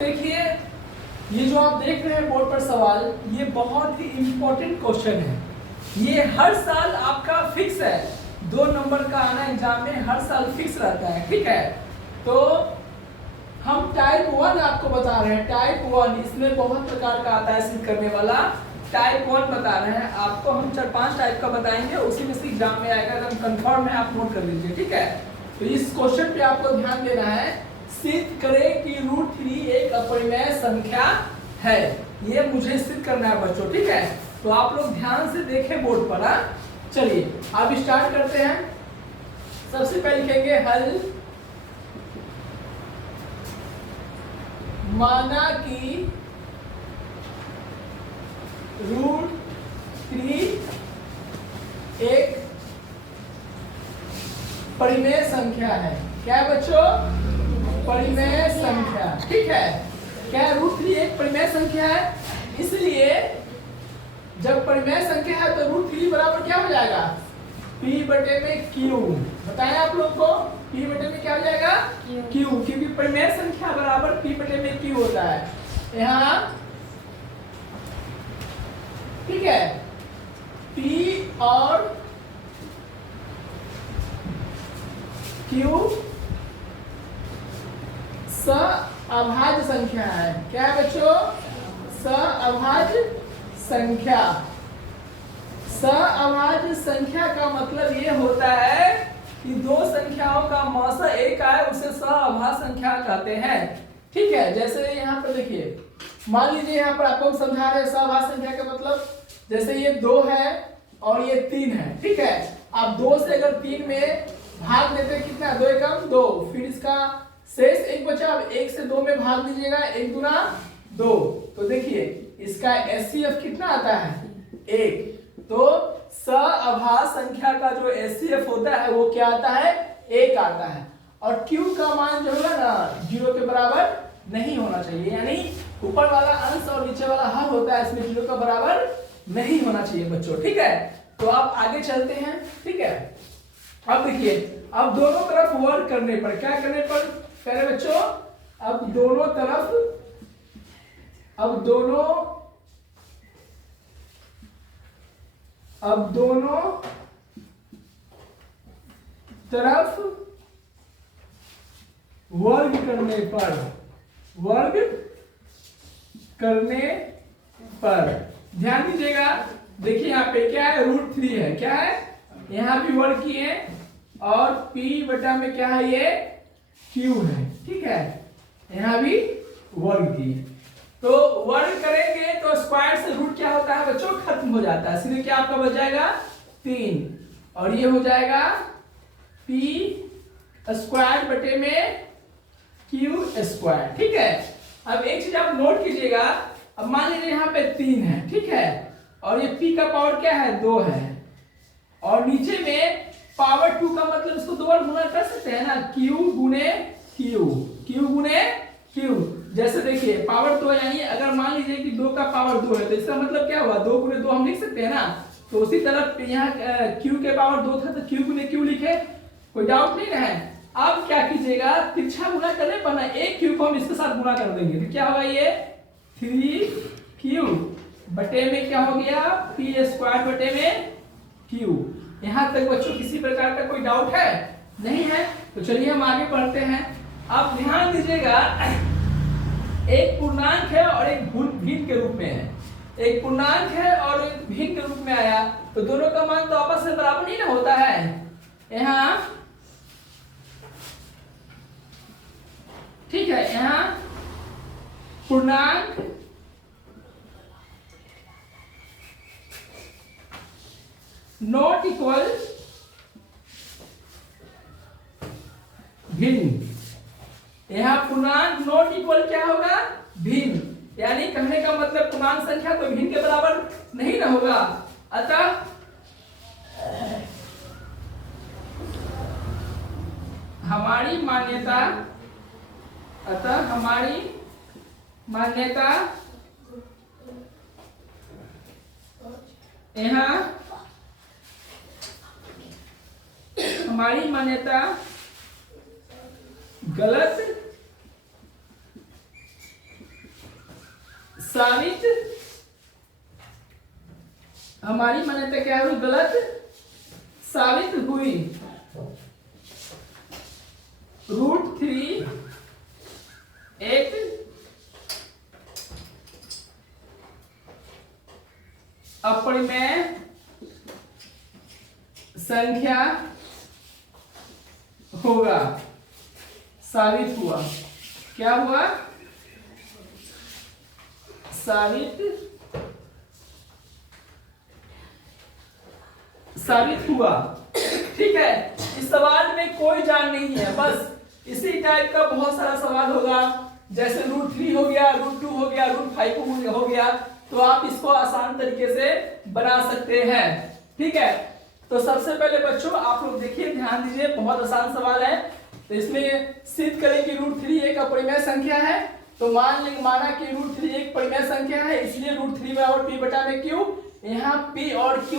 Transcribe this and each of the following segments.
देखिए, ये जो आप देख रहे हैं बोर्ड पर सवाल, ये बहुत ही इम्पोर्टेंट क्वेश्चन है। ये हर साल आपका फिक्स है, 2 नंबर का आना एग्जाम में हर साल फिक्स रहता है। ठीक है, तो हम टाइप 1 आपको बता रहे हैं। टाइप 1 इसमें बहुत प्रकार का आता है सिद्ध करने वाला। टाइप 1 बता रहे हैं आपको, हम 4-5 टाइप का बताएंगे, उसी में से एग्जाम में आएगा, एकदम कंफर्म है, आप नोट कर लीजिए। ठीक है, तो इस क्वेश्चन पे आपको ध्यान देना है। सिद्ध करें कि √3 एक अपरिमेय संख्या है, ये मुझे सिद्ध करना है बच्चों। ठीक है, तो आप लोग ध्यान से देखें बोर्ड पर। चलिए अब स्टार्ट करते हैं। सबसे पहले लिखेंगे हल। माना कि √3 एक परिमेय संख्या है। क्या है बच्चों? परिमेय संख्या। ठीक है, क्या √3 एक परिमेय संख्या है? इसलिए जब परिमेय संख्या है तो √3 बराबर क्या हो जाएगा? P बटे में Q। बताएं आप लोग को, P बटे में क्या हो जाएगा? Q, क्योंकि परिमेय संख्या बराबर P बटे में Q होता है यहाँ। ठीक है, P और Q अभाज्य संख्या है। क्या है बच्चों? अभाज्य संख्या। अभाज्य संख्या का मतलब ये होता है कि दो संख्याओं का मौसा एक आए, उसे अभाज्य संख्या कहते हैं। ठीक है, जैसे यहाँ पर देखिए, मान लीजिए यहाँ पर आपको हम समझा रहे हैं अभाज्य संख्या का मतलब, जैसे ये 2 है और ये 3 है। ठीक है, आप 2 से अगर 3 में भाग देते हैं, कितना? 2 एकम 2, फिर इसका शेष 1 बचा। अब 1 से 2 में भाग दीजिएगा, 1 दूना 2। तो देखिए इसका एचसीएफ कितना आता है? 1। तो अभाज्य संख्या का जो एचसीएफ होता है वो क्या आता है? 1 आता है। और Q का मान जो होगा ना 0 के बराबर नहीं होना चाहिए, यानी ऊपर वाला अंश और नीचे वाला हर होता है, इसमें 0 का बराबर नहीं होना चाहिए बच्चों। ठीक है, तो आप आगे चलते हैं। ठीक है, अब देखिए, अब दोनों तरफ वर्क करने पर क्या करने पर कह रहे बच्चों? अब दोनों तरफ वर्ग करने पर ध्यान दीजिएगा। देखिए यहाँ पे क्या है? √3 है। क्या है? यहाँ भी वर्ग किए और P बटा में क्या है? ये Q है। ठीक है, यहाँ भी वर्ग किए, तो वर्ग करेंगे तो स्क्वायर से रूट क्या होता है बच्चों? खत्म हो जाता है। इसलिए क्या आपका बच जाएगा? 3, और ये हो जाएगा P स्क्वायर बटे में Q स्क्वायर। ठीक है, अब एक चीज आप नोट कीजिएगा। अब मान लीजिए यहाँ पे 3 है। ठीक है, और ये P का पावर क्या है? 2 है, और नीचे में पावर 2 का मतलब इसको 2 बार गुना कर सकते हैं ना, Q गुने Q। जैसे देखिए पावर 2, यानी अगर मान लीजिए कि 2 का पावर 2 है तो इसका मतलब क्या हुआ? 2 गुने 2 हम लिख सकते हैं ना। तो उसी तरह यहाँ Q के पावर 2 था तो Q गुने Q लिखे, कोई डाउट नहीं है। अब क्या कीजिएगा? तिरछा गुना करने पर ना एक Q को हम इसके साथ गुना कर देंगे, तो क्या होगा? ये 3Q बटे में क्या हो गया? P स्क्वायर बटे में Q। यहाँ तक बच्चों किसी प्रकार का कोई डाउट है? नहीं है, तो चलिए हम आगे बढ़ते हैं। अब ध्यान दीजिएगा, एक पूर्णांक है और एक भिन्न के रूप में है। एक पूर्णांक है और एक भिन्न के रूप में आया, तो दोनों का मान तो आपस में बराबर नहीं ना होता है। यहाँ ठीक है, यहाँ पूर्णांक नॉट इक्वल भिन्न। यहाँ पूर्णांक नॉट इक्वल क्या होगा? भिन्न, यानी कहने का मतलब पूर्णांक संख्या तो भिन्न के बराबर नहीं ना होगा। अतः हमारी मान्यता यहाँ हमारी मान्यता गलत साबित, हमारी मान्यता क्या हुई, गलत साबित हुई। √3 एक अपरिमेय संख्या होगा, साबित हुआ। क्या हुआ, साबित हुआ। ठीक है, इस सवाल में कोई जान नहीं है, बस इसी टाइप का बहुत सारा सवाल होगा, जैसे √3 हो गया, √2 हो गया, √5 हो गया, तो आप इसको आसान तरीके से बना सकते हैं। ठीक है, तो सबसे पहले बच्चों आप लोग देखिए, ध्यान दीजिए, बहुत आसान सवाल है। तो इसमें सिद्ध करें कि √3 एक अपरिमेय संख्या है। तो माना कि √3 एक परिमेय संख्या है, इसलिए √3 बराबर p बटा में q। यहाँ p और q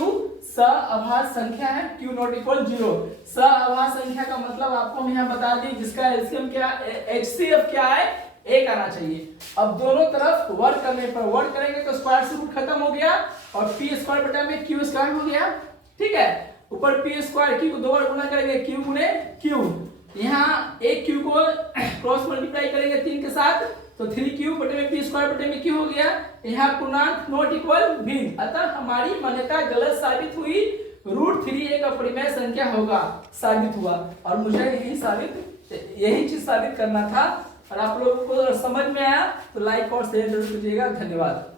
सअभाज्य संख्या है, q नॉट इक्वल 0। सअभाज्य संख्या का मतलब आपको हम यहाँ बता दिए, जिसका एलसीएम क्या, HCF क्या है, 1 आना चाहिए। अब दोनों तरफ वर्ग करने पर, वर्ग करेंगे तो स्क्वायर से रूट खत्म हो गया और p स्क्वायर बटा में q स्क्वायर हो गया। ठीक है, ऊपर p स्क्वायर q को 2 बार गुना करेंगे, q गुने q। यहाँ एक q को क्रॉस मल्टीप्लाई करेंगे 3 के साथ, तो 3q बटे में p स्क्वायर बटे में q हो गया। यहाँ पूर्णांक नॉट इक्वल भिन्न, अतः हमारी मान्यता गलत साबित हुई। √3 एक अपरिमेय संख्या होगा, साबित हुआ। और मुझे यही चीज साबित करना था। और आप लोगों को समझ में आया तो लाइक और शेयर जरूर कीजिएगा। धन्यवाद।